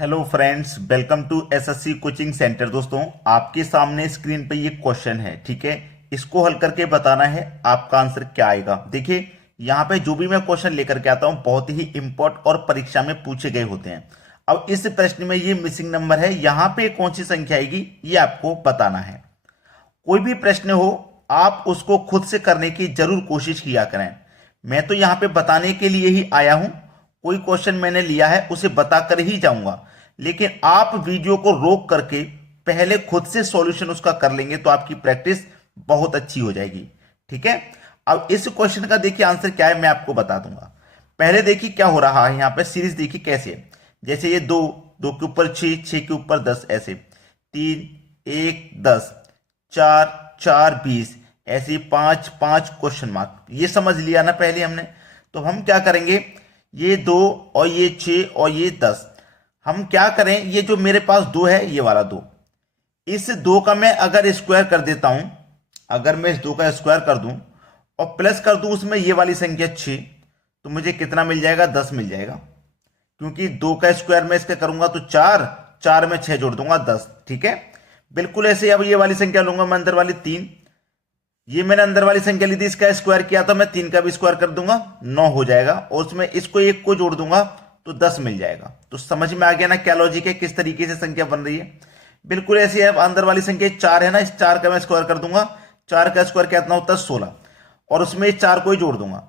Hello friends, welcome to SSC coaching centre. दोस्तों, आपके सामने स्क्रीन पे ये क्वेश्चन है, ठीक है। इसको हल करके बताना है आपका आंसर क्या आएगा। देखिए, यहाँ पे जो भी मैं क्वेश्चन लेकर के आता हूँ बहुत ही इंपॉर्टेंट और परीक्षा में पूछे गए होते हैं। अब इस प्रश्न में ये मिसिंग नंबर है, यहाँ पे कौन सी संख्या आएगी ये आपको बताना है। कोई भी प्रश्न हो आप उसको खुद से करने की जरूर कोशिश किया करें। मैं तो यहाँ पे बताने के लिए ही आया हूं। कोई क्वेश्चन मैंने लिया है उसे बताकर ही जाऊंगा, लेकिन आप वीडियो को रोक करके पहले खुद से सॉल्यूशन उसका कर लेंगे तो आपकी प्रैक्टिस बहुत अच्छी हो जाएगी, ठीक है। अब इस क्वेश्चन का देखिए आंसर क्या है मैं आपको बता दूंगा। पहले देखिए क्या हो रहा है, यहाँ पे सीरीज देखिए कैसे है। जैसे ये दो, दो के ऊपर छह, छह के ऊपर 10, ऐसे तीन, एक, 10, चार, चार, 20, ऐसे पांच, पांच क्वेश्चन मार्क। ये समझ लिया ना पहले हमने। तो हम क्या करेंगे, ये दो और ये छह और ये 10, हम क्या करें, ये जो मेरे पास दो है ये वाला दो, इस दो का मैं अगर स्क्वायर कर देता हूं, अगर मैं इस दो का स्क्वायर कर दूं और प्लस कर दूं उसमें ये वाली संख्या 6, तो मुझे कितना मिल जाएगा, 10 मिल जाएगा। क्योंकि दो का स्क्वायर में इसका करूंगा तो 4, 4 में 6 जोड़ दूंगा 10, ठीक है। बिल्कुल ऐसे ही अब ये वाली संख्या लूंगा मैं, अंदर वाली 3, ये मैंने अंदर वाली संख्या ली थी, इसका स्क्वायर किया तो मैं 3 का भी स्क्वायर कर दूंगा, 9 हो जाएगा। और उसमें इसको एक को जोड़ दूंगा तो 10 मिल जाएगा। तो समझ में आ गया ना क्या लॉजिक है, किस तरीके से संख्या बन रही है। बिल्कुल ऐसे है, अंदर वाली संख्या 4 है ना, इस 4 का मैं स्क्वायर कर दूंगा, 4 का स्क्वायर कितना होता है 16, और उसमें इस 4 को ही जोड़ दूंगा।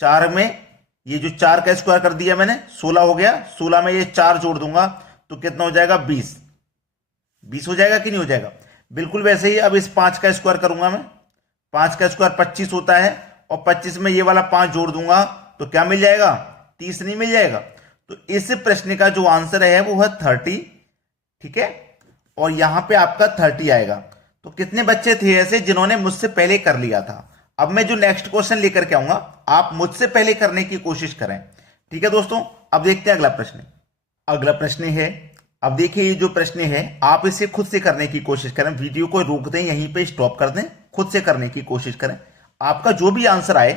4 में ये जो 4 का स्क्वायर कर दिया मैंने 16 हो गया, 16 में ये 4 जोड़ दूंगा तो कितना हो जाएगा 20, 20 हो जाएगा कि नहीं हो जाएगा। बिल्कुल वैसे ही अब इस 5 का स्क्वायर करूंगा मैं, 5 का स्क्वायर 25 होता है, और 25 में ये वाला 5 जोड़ दूंगा तो क्या मिल जाएगा, 30 नहीं मिल जाएगा। तो इस प्रश्न का जो आंसर है वो है 30, ठीक है। और यहां पे आपका 30 आएगा। तो कितने बच्चे थे ऐसे जिन्होंने मुझसे पहले कर लिया था। अब मैं जो नेक्स्ट क्वेश्चन लेकर के आऊंगा आप मुझसे पहले करने की कोशिश करें, ठीक है दोस्तों। अब देखते हैं अगला प्रश्न। अगला प्रश्न है, अब देखिए ये जो प्रश्न है आप इसे खुद से करने की कोशिश करें, वीडियो को रोक दें, यहीं पे स्टॉप कर दें, खुद से करने की कोशिश करें। आपका जो भी आंसर आए,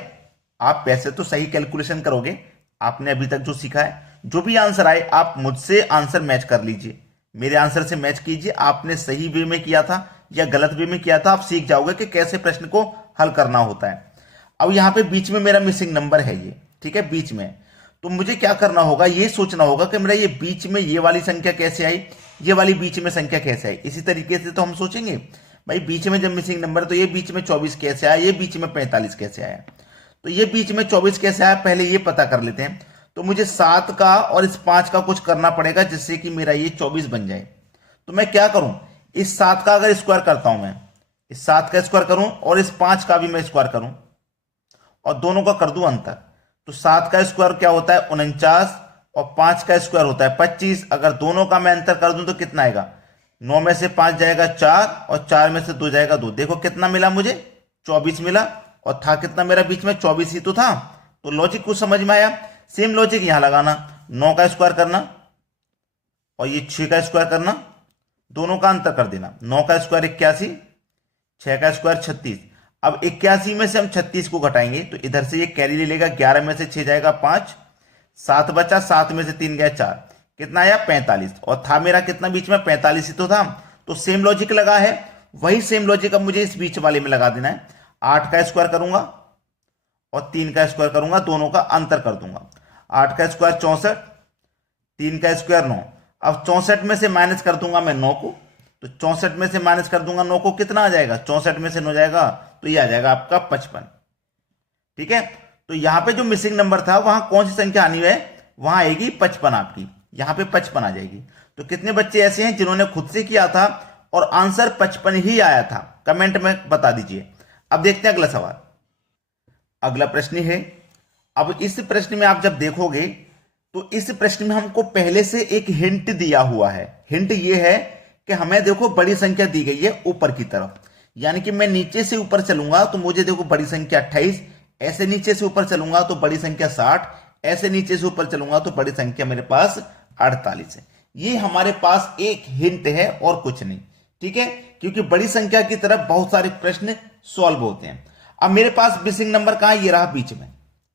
आप वैसे तो सही कैलकुलेशन करोगे, आपने अभी तक जो सीखा है, जो भी आंसर आए आप मुझसे आंसर मैच कर लीजिए, मेरे आंसर से मैच कीजिए। आपने सही वे में किया था या गलत वे में किया था, आप सीख जाओगे कि कैसे प्रश्न को हल करना होता है। अब यहां पे बीच में मेरा मिसिंग नंबर है ये, ठीक है, बीच में। तो मुझे क्या करना होगा, ये सोचना होगा कि मेरा ये बीच में ये वाली संख्या कैसे आई, ये वाली बीच में संख्या कैसे आई। इसी तरीके से तो हम सोचेंगे भाई, बीच में जब मिसिंग नंबर तो ये बीच में 24 कैसे आया, ये बीच में 45 कैसे आया। तो ये बीच में 24 कैसे आया पहले ये पता कर लेते हैं। तो मुझे 7 का और इस 5 का कुछ करना पड़ेगा जिससे कि मेरा ये 24 बन जाए। तो मैं क्या करूं, इस 7 का अगर स्क्वायर करता हूं मैं, इस 7 का स्क्वायर करूं और इस 5 का भी मैं स्क्वायर करूं और दोनों का कर दूं अंतर, तो 7 का स्क्वायर क्या होता है 49 और 5 का स्क्वायर होता है 25। अगर दोनों का मैं अंतर कर दूं तो कितना आएगा, 9 में से 5 जाएगा 4 और 4 में से 2 जाएगा 2। देखो कितना मिला मुझे, 24 मिला। और था कितना मेरा बीच में, 24 ही तो था। तो लॉजिक कुछ समझ में आया। सेम लॉजिक यहां लगाना, 9 का स्क्वायर करना और ये 6 का स्क्वायर करना, दोनों का अंतर कर देना। 9 का स्क्वायर 81, 6 का स्क्वायर 36। अब 81 में से हम 36 को घटाएंगे तो इधर से ये कैरी ले लेगा, 11 में से 6 जाएगा 5, 7 बचा, 7 में से 3 गया 4, कितना आया 45। और था मेरा कितना बीच में, 45 ही तो था। तो सेम लॉजिक लगा है, वही सेम लॉजिक अब मुझे इस बीच वाले में लगा देना है। 8 का स्क्वायर करूंगा और 3 का स्क्वायर करूंगा, दोनों का अंतर कर दूंगा। 8 का स्क्वायर 64, 3 का स्क्वायर 9। अब 64 में से माइनस कर दूंगा मैं 9 को, तो 64 में से माइनस कर दूंगा 9 को, कितना आ जाएगा, 64 में से 9 जाएगा तो ये आ जाएगा आपका 55, ठीक है। तो यहां पे जो मिसिंग नंबर था वहां कौन सी संख्या आनी है, वहां आएगी 55 आपकी, यहां पे 55 आ जाएगी। तो कितने बच्चे ऐसे हैं जिन्होंने खुद से किया था और आंसर 55 ही आया था, कमेंट में बता दीजिए। अब देखते हैं अगला सवाल। अगला प्रश्न है, अब इस प्रश्न में आप जब देखोगे तो इस प्रश्न में हमको पहले से एक हिंट दिया हुआ है। हिंट ये है कि हमें देखो बड़ी संख्या दी गई है ऊपर की तरफ, यानी कि मैं नीचे से ऊपर चलूंगा तो मुझे देखो बड़ी संख्या 28, ऐसे नीचे से ऊपर चलूंगा तो बड़ी संख्या 60, ऐसे नीचे से ऊपर चलूंगा तो बड़ी संख्या मेरे पास 48 है। ये हमारे पास एक हिंट है और कुछ नहीं, ठीक है। क्योंकि बड़ी संख्या की तरफ बहुत सारे प्रश्न सॉल्व होते हैं। अब मेरे पास मिसिंग नंबर कहां है, ये रहा बीच में,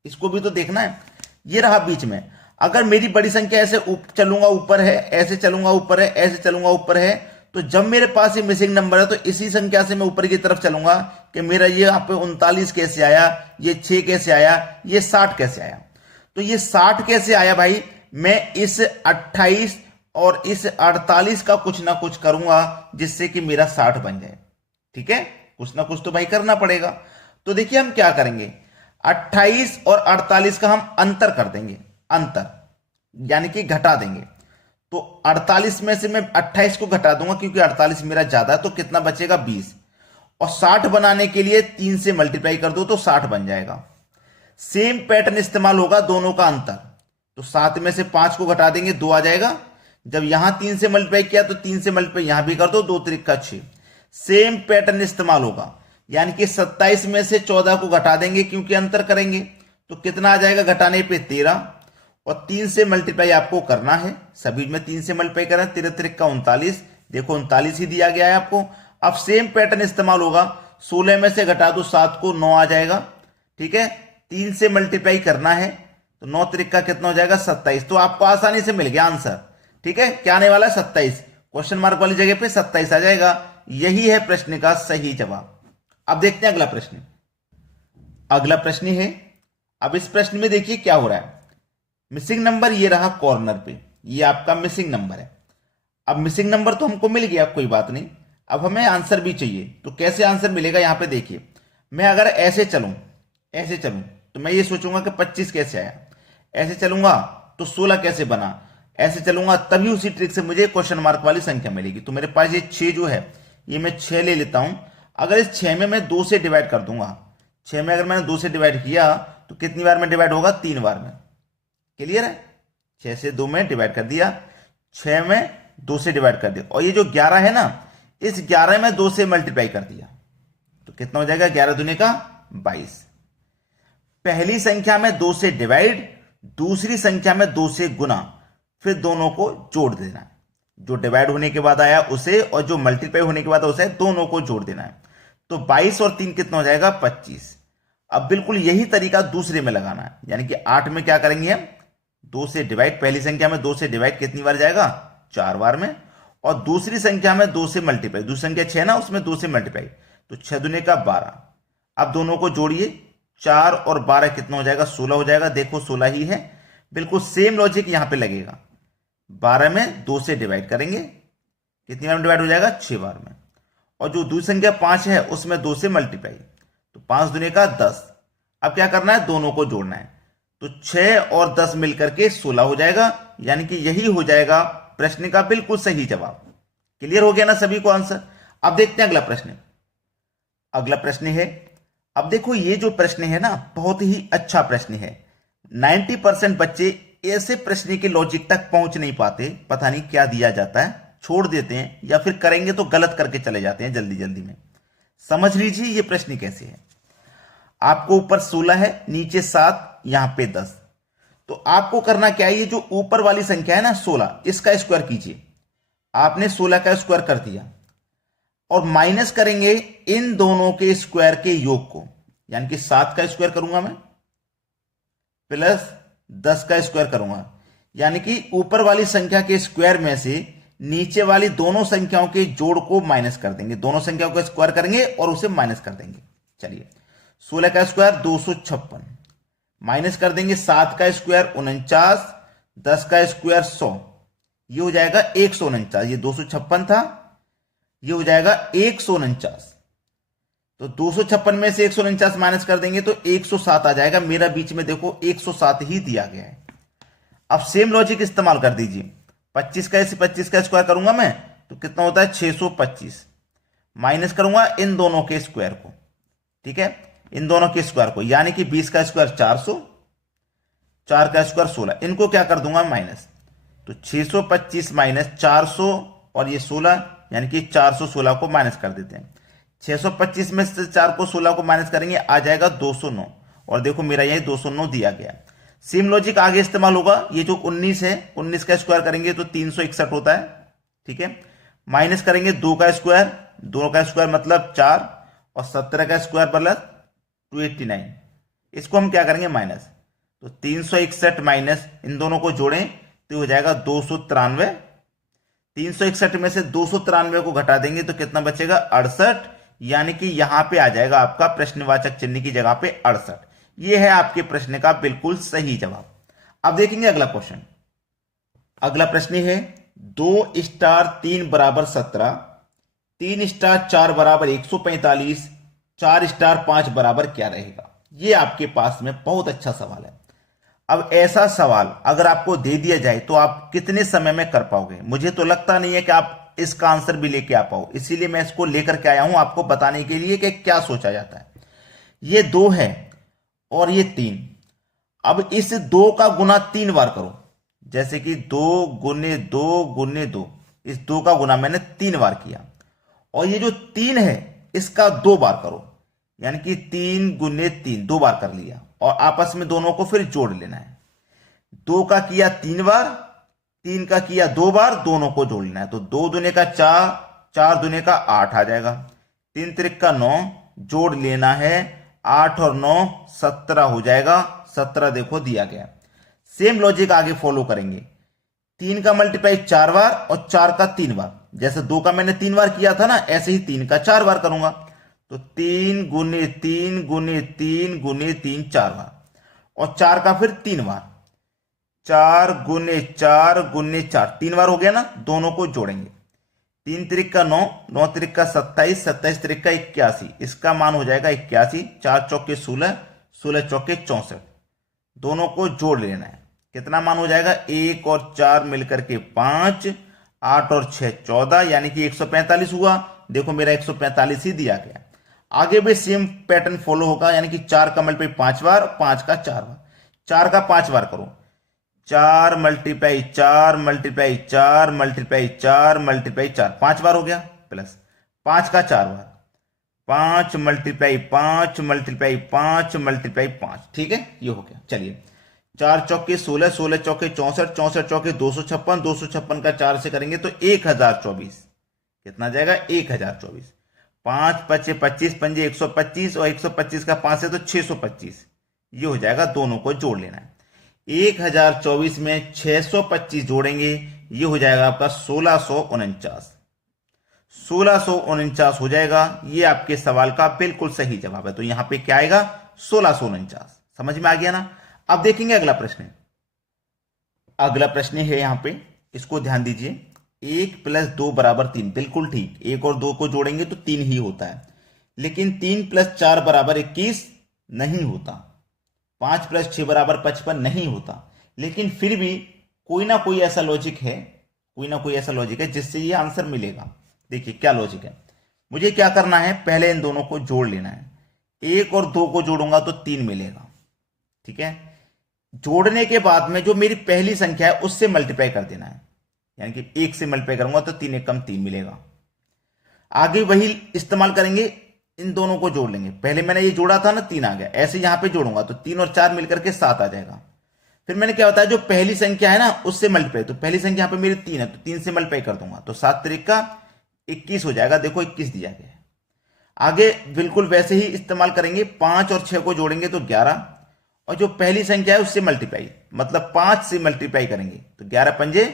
इसको भी तो देखना है, ये रहा बीच में। अगर मेरी बड़ी संख्या ऐसे चलूंगा ऊपर है, ऐसे चलूंगा ऊपर है, ऐसे चलूंगा ऊपर है, तो जब मेरे पास ये मिसिंग नंबर है तो इसी संख्या से मैं ऊपर की तरफ चलूंगा कि मेरा ये यहाँ पे 39 कैसे आया, ये 6 कैसे आया, ये 60 कैसे आया। तो ये 60 कैसे आया भाई, मैं इस 28 और इस 48 का कुछ ना कुछ करूंगा जिससे कि मेरा 60 बन जाए। ठीक है, कुछ ना कुछ तो भाई करना पड़ेगा। तो देखिए हम क्या करेंगे, 28 और 48 का हम अंतर कर देंगे, अंतर यानी कि घटा देंगे। तो 48 में से मैं 28 को घटा दूंगा क्योंकि 48 मेरा ज्यादा है, तो कितना बचेगा 20, और 60 बनाने के लिए 3 से मल्टीप्लाई कर दो तो 60 बन जाएगा। सेम पैटर्न इस्तेमाल होगा, दोनों का अंतर। तो 7 में से 5 को घटा देंगे, 2 आ जाएगा। जब यहां 3 से मल्टीप्लाई किया तो 3 से मल्टीप्लाई यहां भी कर दो, 2 त्रिक 6। सेम पैटर्न इस्तेमाल होगा, यानी कि 27 में से 14 को घटा देंगे क्योंकि अंतर करेंगे, तो कितना आ जाएगा घटाने पे 13, और 3 से मल्टीप्लाई आपको करना है, सभी में 3 से मल्टीप्लाई करना है, 13 त्रिक 39, देखो 39 ही दिया गया है आपको। अब सेम पैटर्न इस्तेमाल होगा, 16 में से घटा दो 7 को, 9 आ जाएगा। ठीक है, 3 से मल्टीप्लाई करना है, तो 9 त्रिक का कितना हो जाएगा 27। तो आपको आसानी से मिल गया आंसर। ठीक है, क्या आने वाला है 27, क्वेश्चन मार्क वाली जगह पे 27 आ जाएगा। यही है प्रश्न का सही जवाब। अब देखते हैं अगला प्रश्न। अगला प्रश्न है, अब इस प्रश्न में देखिए क्या हो रहा है। मिसिंग नंबर ये रहा कॉर्नर पे, ये आपका मिसिंग नंबर है। अब मिसिंग नंबर तो हमको मिल गया, कोई बात नहीं, अब हमें आंसर भी चाहिए। तो कैसे आंसर मिलेगा, यहां पे देखिए, मैं अगर ऐसे चलूं, ऐसे चलूं तो मैं ये सोचूंगा कि 25 कैसे आया, ऐसे चलूंगा तो 16 कैसे बना, ऐसे चलूंगा तभी उसी ट्रिक से मुझे क्वेश्चन मार्क वाली संख्या मिलेगी। तो मेरे पास ये 6 जो है, ये मैं 6 ले लेता हूं। अगर इस 6 में मैं 2 से डिवाइड कर दूंगा, 6 में अगर मैंने 2 से डिवाइड किया तो कितनी बार में डिवाइड होगा, 3 बार में। क्लियर है, 6 से 2 में डिवाइड कर दिया, 6 में 2 से डिवाइड कर दिया, और ये जो 11 है ना, इस 11 में 2 से मल्टीप्लाई कर दिया तो कितना हो जाएगा, 11 दूनी का 22। पहली संख्या में 2 से डिवाइड, दूसरी संख्या में 2 से गुना, फिर दोनों को जोड़ देना है। जो डिवाइड होने के बाद आया उसे और जो मल्टीप्लाई होने के बाद उसे, दोनों को जोड़ देना है। तो 22 और 3 कितना हो जाएगा 25। अब बिल्कुल यही तरीका दूसरे में लगाना है, यानी कि 8 में क्या करेंगे हम, 2 से डिवाइड, पहली संख्या में 2 से डिवाइड कितनी बार जाएगा, 4 बार में, और दूसरी संख्या में 2 से मल्टीप्लाई, दूसरी संख्या 6 ना, उसमें 2 से मल्टीप्लाई, तो 6 दूने का 12। अब दोनों को जोड़िए, 4 और 12 कितना हो जाएगा, 16 हो जाएगा। देखो 16 ही है, बिल्कुल सेम लॉजिक यहां पे लगेगा। 12 में 2 से डिवाइड करेंगे, कितनी बार में डिवाइड हो जाएगा, 6 बार में, और जो दूसरी संख्या 5 है उसमें 2 से मल्टीप्लाई, तो 5 दूने का 10। अब क्या करना है, दोनों को जोड़ना है, तो 6 और 10 मिलकर के 16 हो जाएगा, यानी कि यही हो जाएगा प्रश्न का बिल्कुल सही जवाब। क्लियर हो गया ना सभी को आंसर। अब देखते हैं अगला प्रश्न। अगला प्रश्न है, अब देखो ये जो प्रश्न है ना, बहुत ही अच्छा प्रश्न है। 90% बच्चे ऐसे प्रश्न के लॉजिक तक पहुंच नहीं पाते, पता नहीं क्या दिया जाता है, छोड़ देते हैं, या फिर करेंगे तो गलत करके चले जाते हैं जल्दी जल्दी में। समझ लीजिए ये प्रश्न कैसे है। आपको ऊपर 16 है, नीचे 7, यहां पे 10। तो आपको करना क्या है, ये जो ऊपर वाली संख्या है ना 16, इसका स्क्वायर कीजिए। आपने 16 का स्क्वायर कर दिया, और माइनस करेंगे इन दोनों के स्क्वायर के योग को, यानी कि 7 का स्क्वायर करूंगा मैं, प्लस 10 का स्क्वायर करूंगा, यानी कि ऊपर वाली संख्या के स्क्वायर में से नीचे वाली दोनों संख्याओं के जोड़ को माइनस कर देंगे, दोनों संख्याओं को स्क्वायर करेंगे और उसे माइनस कर देंगे। चलिए, 16 का स्क्वायर 256, माइनस कर देंगे 7 का स्क्वायर 49, 10 का स्क्वायर 100, ये हो जाएगा 149। ये 256 था, ये हो जाएगा 149। तो 256 में से 149 माइनस कर देंगे तो 107 आ जाएगा। मेरा बीच में देखो 107 ही दिया गया है। अब सेम लॉजिक इस्तेमाल कर दीजिए, 25 का स्क्वायर करूंगा मैं तो कितना होता है 625, माइनस करूंगा इन दोनों के स्क्वायर को, ठीक है, इन दोनों के स्क्वायर को, यानी कि 20 का स्क्वायर 400, 4 का स्क्वायर 16, इनको क्या कर दूंगा माइनस, तो 625 माइनस 400 और ये 16, यानी कि 416 को माइनस कर देते हैं। 625 में से 4 को 16 को माइनस करेंगे, आ जाएगा 209, और देखो मेरा यही 209 दिया गया। सेम लॉजिक आगे इस्तेमाल होगा। ये जो 19 है, 19 का स्क्वायर करेंगे तो 361 होता है, ठीक है, माइनस करेंगे 2 का स्क्वायर, 2 का स्क्वायर मतलब 4, और 17 का स्क्वायर प्लस 289, इसको हम क्या करेंगे माइनस, तो 361 माइनस इन दोनों को जोड़ें तो हो जाएगा 293। 361 में से 293 को घटा देंगे तो कितना बचेगा 68, यानी कि यहां पे आ जाएगा आपका प्रश्नवाचक चिन्ह की जगह पे 68। यह है आपके प्रश्न का बिल्कुल सही जवाब। अब देखेंगे अगला क्वेश्चन। अगला प्रश्न है 2 स्टार 3 बराबर 17, 3 स्टार 4 बराबर 145, 4 स्टार 5 बराबर क्या रहेगा। यह आपके पास में बहुत अच्छा सवाल है। अब ऐसा सवाल अगर आपको दे दिया जाए तो आप कितने समय में कर पाओगे। मुझे तो लगता नहीं है कि आप इसका आंसर भी लेके आ पाओ, इसीलिए मैं इसको लेकर के आया हूं आपको बताने के लिए कि क्या सोचा जाता है। ये 2 है और ये 3। अब इस 2 का गुना 3 बार करो, जैसे कि 2 गुने 2 गुने 2, इस 2 का गुना मैंने 3 बार किया। और ये जो 3 है इसका 2 बार करो, यानी कि 3 गुने 3 2 बार कर लिया, और आपस में दोनों को फिर जोड़ लेना है। 2 का किया 3 बार, 3 का किया 2 बार, दोनों को जोड़ लेना है। तो 2 दुने का 4, 4 दुने का 8 आ जाएगा, 3 त्रिक का 9, जोड़ लेना है 8 और 9 17 हो जाएगा। 17 देखो दिया गया। सेम लॉजिक आगे फॉलो करेंगे। 3 का मल्टीप्लाई 4 बार और 4 का 3 बार, जैसे 2 का मैंने 3 बार किया था ना, ऐसे ही 3 का 4 बार करूंगा। तो 3 गुने 3 गुने 3 गुने 3 4 बार, और 4 का फिर 3 बार, 4 गुने 4 गुने 4 3 बार हो गया ना। दोनों को जोड़ेंगे, 3 त्रिक का 9, 9 त्रिक का 27, 27 त्रिक का 81, इसका मान हो जाएगा 81। 4 चौके 16, 16 चौके 64, दोनों को जोड़ लेना है। कितना मान हो जाएगा 1 और 4 मिलकर के 5, 8 और 6 14, यानी कि 145 हुआ। देखो मेरा 145 ही दिया गया। आगे भी सेम पैटर्न फॉलो होगा, यानी कि 4 का मल्टीप्लाई 5 बार, 5 का 4 बार, 4 का 5 बार करो, 4 मल्टीप्लाई 4 मल्टीप्लाई 4 मल्टीप्लाई 4 मल्टीप्लाई 4 5 बार हो गया, प्लस 5 का 4 बार, 5 मल्टीप्लाई 5 मल्टीप्लाई 5 मल्टीप्लाई 5। ठीक है, ये हो गया। चलिए 4 चौके 16, 16 चौके 64, 64 चौके 256, 256 का 4 से करेंगे तो 1024। कितना जाएगा 1024। 5 पचे 25, पंजे 125, और 125 का 5 से तो 625। ये हो जाएगा, दोनों को जोड़ लेना है। 1024 में 625 जोड़ेंगे, ये हो जाएगा आपका 1649। 1649 हो जाएगा। ये आपके सवाल का बिल्कुल सही जवाब है। तो यहां पे क्या आएगा 1649। समझ में आ गया ना। अब देखेंगे अगला प्रश्न। अगला प्रश्न है यहां पे, इसको ध्यान दीजिए। 1 + 2 = 3, बिल्कुल ठीक। 1 और 2 को जोड़ेंगे तो 3 ही होता है, लेकिन 3 + 4 = 21 नहीं होता। 5 + 6 = 55 नहीं होता। लेकिन फिर भी कोई ना कोई ऐसा लॉजिक है, कोई ना कोई ऐसा लॉजिक है जिससे ये आंसर मिलेगा। देखिए क्या लॉजिक है। मुझे क्या करना है, पहले इन दोनों को जोड़ लेना है। 1 और 2 को जोड़ूंगा तो 3 मिलेगा। ठीक है, जोड़ने के बाद में जो मेरी पहली संख्या है उससे मल्टीप्लाई कर देना है, यानी कि 1 से मल्टीप्लाई करूंगा तो 3 × 3 मिलेगा। आगे वही इस्तेमाल करेंगे, इन दोनों को जोड़ लेंगे। पहले मैंने ये जोड़ा था ना, 3 आ गया। ऐसे यहां पे जोड़ूंगा तो 3 और 4 मिलकर के 7 आ जाएगा। फिर मैंने क्या बताया, जो पहली संख्या है ना उससे मल्टीप्लाई, तो पहली संख्या यहां पे मेरी 3 है तो 3 से मल्टीप्लाई कर दूंगा तो 7 × 3 = 21 हो जाएगा। देखो 21 दिया गया है। आगे बिल्कुल वैसे ही इस्तेमाल करेंगे। 5 और 6 को जोड़ेंगे तो 11, और जो पहली संख्या है उससे मल्टीप्लाई, मतलब 5 से मल्टीप्लाई करेंगे तो 11 × 5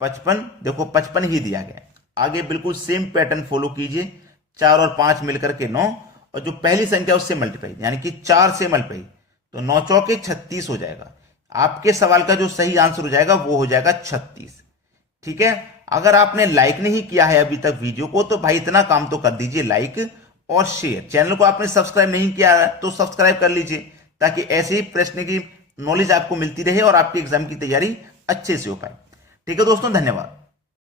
= 55। देखो 55 ही दिया गया है। आगे बिल्कुल सेम पैटर्न फॉलो कीजिए। 4 और 5 मिलकर के 9, और जो पहली संख्या उससे मल्टीप्लाई, यानी कि 4 से मल्टीप्लाई, तो 9 चौके 36 हो जाएगा। आपके सवाल का जो सही आंसर हो जाएगा वो हो जाएगा 36। ठीक है, अगर आपने लाइक नहीं किया है अभी तक वीडियो को तो भाई इतना काम तो कर दीजिए, लाइक और शेयर। चैनल को आपने सब्सक्राइब नहीं किया है तो सब्सक्राइब कर लीजिए, ताकि ऐसे ही प्रश्न की नॉलेज आपको मिलती रहे और आपकी एग्जाम की तैयारी अच्छे से हो पाए। ठीक है दोस्तों, धन्यवाद।